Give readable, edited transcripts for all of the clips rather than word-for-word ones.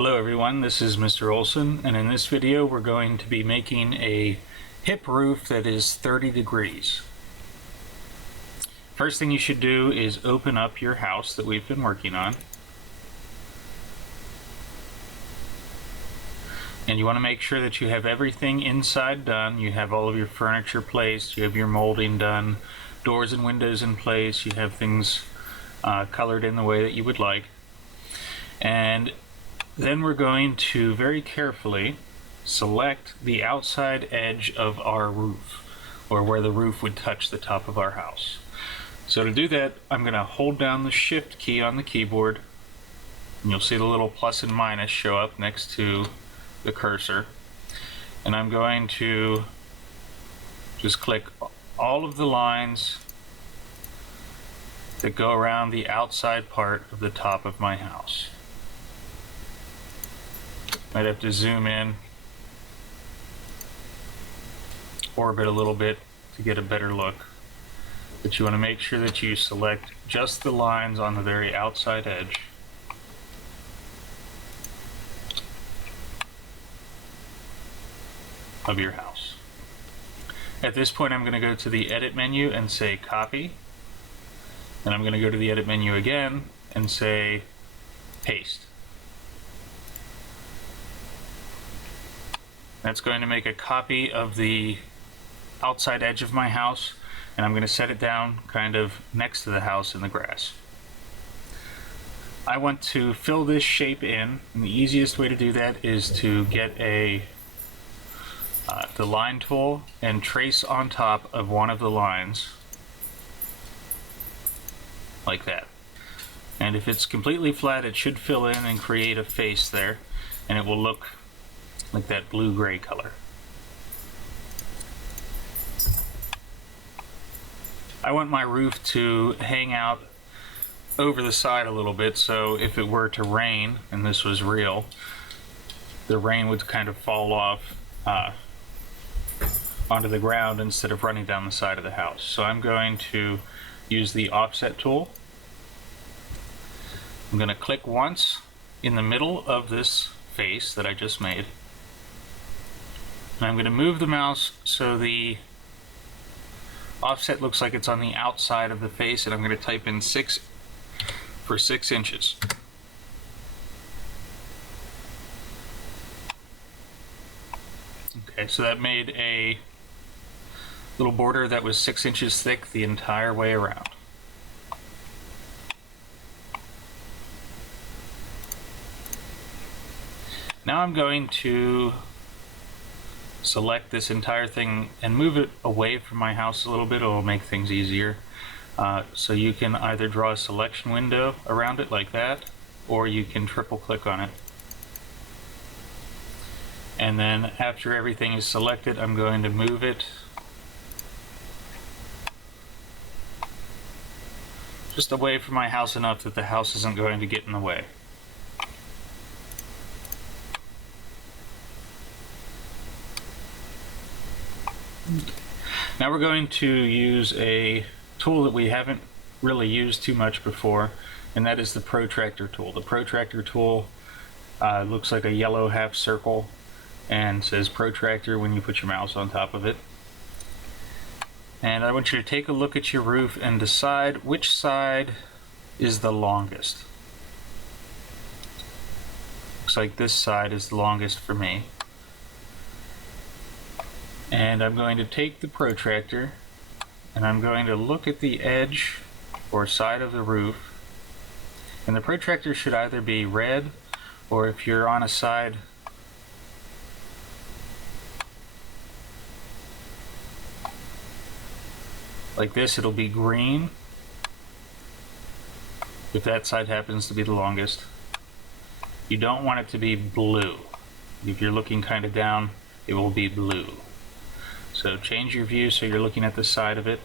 Hello everyone, this is Mr. Olson, and in this video we're going to be making a hip roof that is 30 degrees. First thing you should do is open up your house that we've been working on. And you want to make sure that you have everything inside done. You have all of your furniture placed, you have your molding done, doors and windows in place, you have things colored in the way that you would like. And then we're going to very carefully select the outside edge of our roof, or where the roof would touch the top of our house. So to do that, I'm going to hold down the Shift key on the keyboard, and you'll see the little plus and minus show up next to the cursor. And I'm going to just click all of the lines that go around the outside part of the top of my house. Might have to zoom in, orbit a little bit to get a better look. But you want to make sure that you select just the lines on the very outside edge. Of your house. At this point I'm going to go to the edit menu and say copy. Then I'm going to go to the edit menu again and say paste. That's going to make a copy of the outside edge of my house, and I'm going to set it down kind of next to the house in the grass. I want to fill this shape in, and the easiest way to do that is to get the line tool and trace on top of one of the lines like that. And if it's completely flat, it should fill in and create a face there, and it will look like that blue-gray color. I want my roof to hang out over the side a little bit, so if it were to rain, and this was real, the rain would kind of fall off onto the ground instead of running down the side of the house. So I'm going to use the offset tool. I'm going to click once in the middle of this face that I just made. And I'm going to move the mouse so the offset looks like it's on the outside of the face, and I'm going to type in 6 for 6 inches. Okay, so that made a little border that was 6 inches thick the entire way around. Now I'm going to select this entire thing and move it away from my house a little bit. It will make things easier. So you can either draw a selection window around it like that, or you can triple click on it. And then after everything is selected, I'm going to move it just away from my house enough that the house isn't going to get in the way. Now we're going to use a tool that we haven't really used too much before, and that is the protractor tool. The protractor tool looks like a yellow half circle and says protractor when you put your mouse on top of it. And I want you to take a look at your roof and decide which side is the longest. Looks like this side is the longest for me. And I'm going to take the protractor and I'm going to look at the edge or side of the roof, and the protractor should either be red, or if you're on a side like this, it'll be green if that side happens to be the longest. You don't want it to be blue. If you're looking kind of down, it will be blue. So change your view so you're looking at the side of it,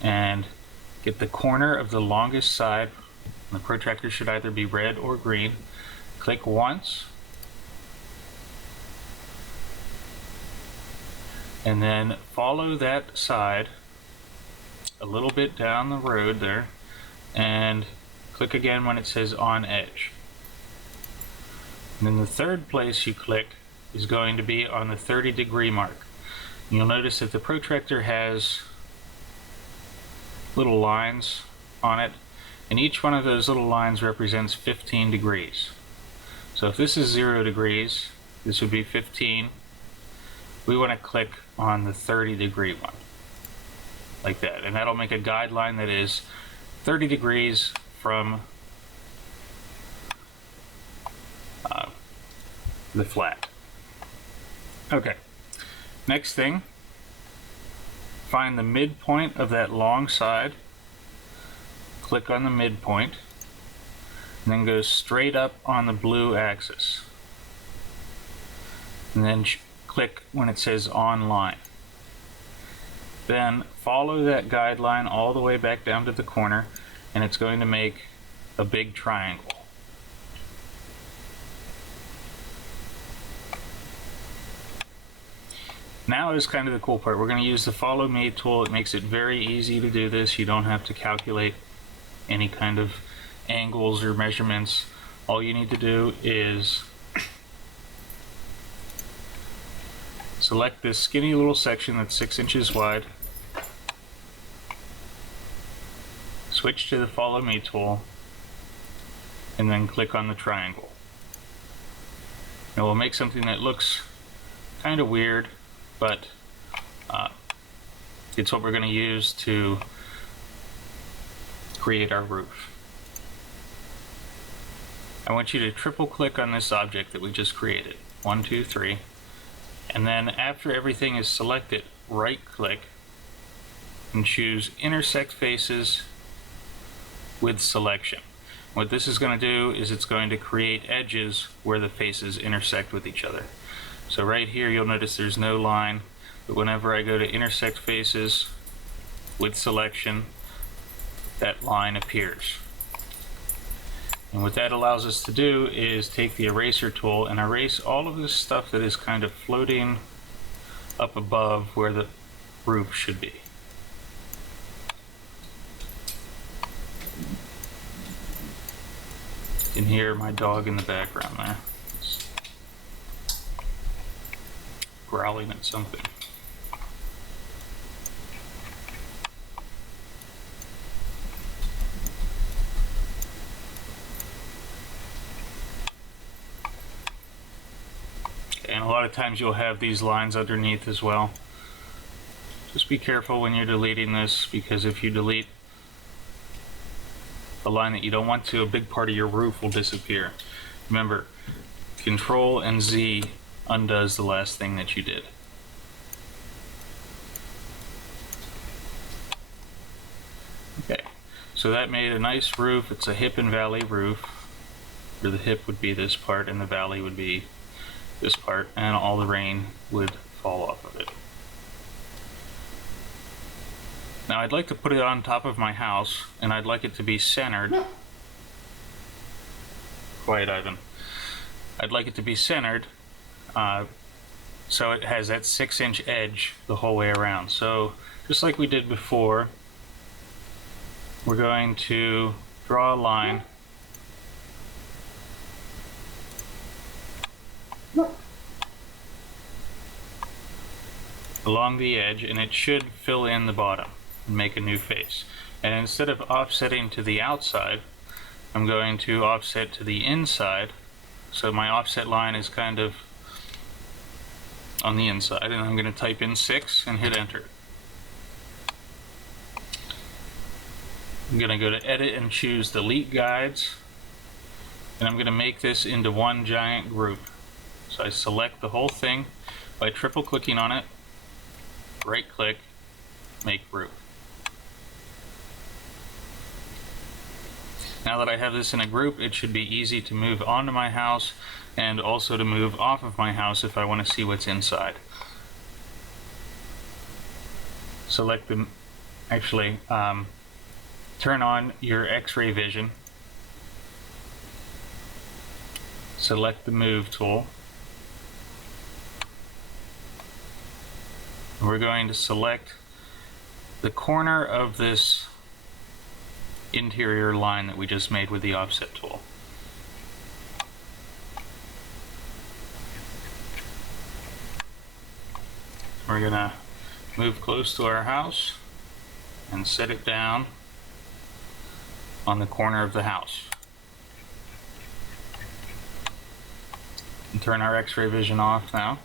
and get the corner of the longest side. The protractor should either be red or green. Click once, and then follow that side a little bit down the road there, and click again when it says on edge. And then the third place you click is going to be on the 30-degree mark. You'll notice that the protractor has little lines on it, and each one of those little lines represents 15 degrees. So if this is 0 degrees, this would be 15. We want to click on the 30-degree one, like that, and that'll make a guideline that is 30 degrees from the flat. Okay, next thing, find the midpoint of that long side, click on the midpoint, and then go straight up on the blue axis, and then click when it says on line. Then follow that guideline all the way back down to the corner, and it's going to make a big triangle. Now is kind of the cool part. We're going to use the Follow Me tool. It makes it very easy to do this. You don't have to calculate any kind of angles or measurements. All you need to do is select this skinny little section that's 6 inches wide, switch to the Follow Me tool, and then click on the triangle. It will make something that looks kind of weird, but it's what we're going to use to create our roof. I want you to triple click on this object that we just created. 1, 2, 3. And then after everything is selected, right click and choose Intersect Faces with Selection. What this is going to do is it's going to create edges where the faces intersect with each other. So right here you'll notice there's no line, but whenever I go to Intersect Faces with Selection, that line appears. And what that allows us to do is take the eraser tool and erase all of this stuff that is kind of floating up above where the roof should be. You can hear my dog in the background there. It's growling at something. And a lot of times you'll have these lines underneath as well. Just be careful when you're deleting this, because if you delete a line that you don't want to, a big part of your roof will disappear. Remember, Control and Z undoes the last thing that you did. Okay, so that made a nice roof. It's a hip and valley roof, where the hip would be this part and the valley would be this part, and all the rain would fall off of it. Now I'd like to put it on top of my house, and I'd like it to be centered. Quiet, Ivan. I'd like it to be centered so it has that 6-inch edge the whole way around. So just like we did before, we're going to draw a line along the edge, and it should fill in the bottom and make a new face. And instead of offsetting to the outside, I'm going to offset to the inside, so my offset line is kind of on the inside, and I'm going to type in 6 and hit enter. I'm going to go to edit and choose delete guides, and I'm going to make this into one giant group. So I select the whole thing by triple clicking on it, right click, make group. Now that I have this in a group, it should be easy to move onto my house and also to move off of my house if I want to see what's inside. Select the, turn on your X-ray vision. Select the move tool. We're going to select the corner of this interior line that we just made with the offset tool. we're gonna move close to our house and set it down on the corner of the house. And turn our X-ray vision off now.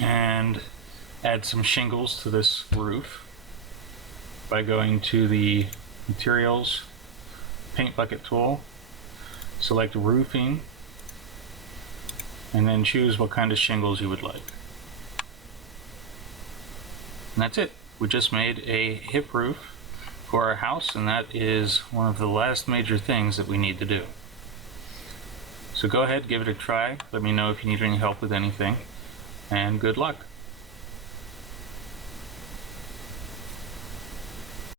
And add some shingles to this roof by going to the Materials Paint Bucket tool, select Roofing, and then choose what kind of shingles you would like. And that's it. We just made a hip roof for our house, and that is one of the last major things that we need to do. So go ahead, give it a try. Let me know if you need any help with anything, and good luck.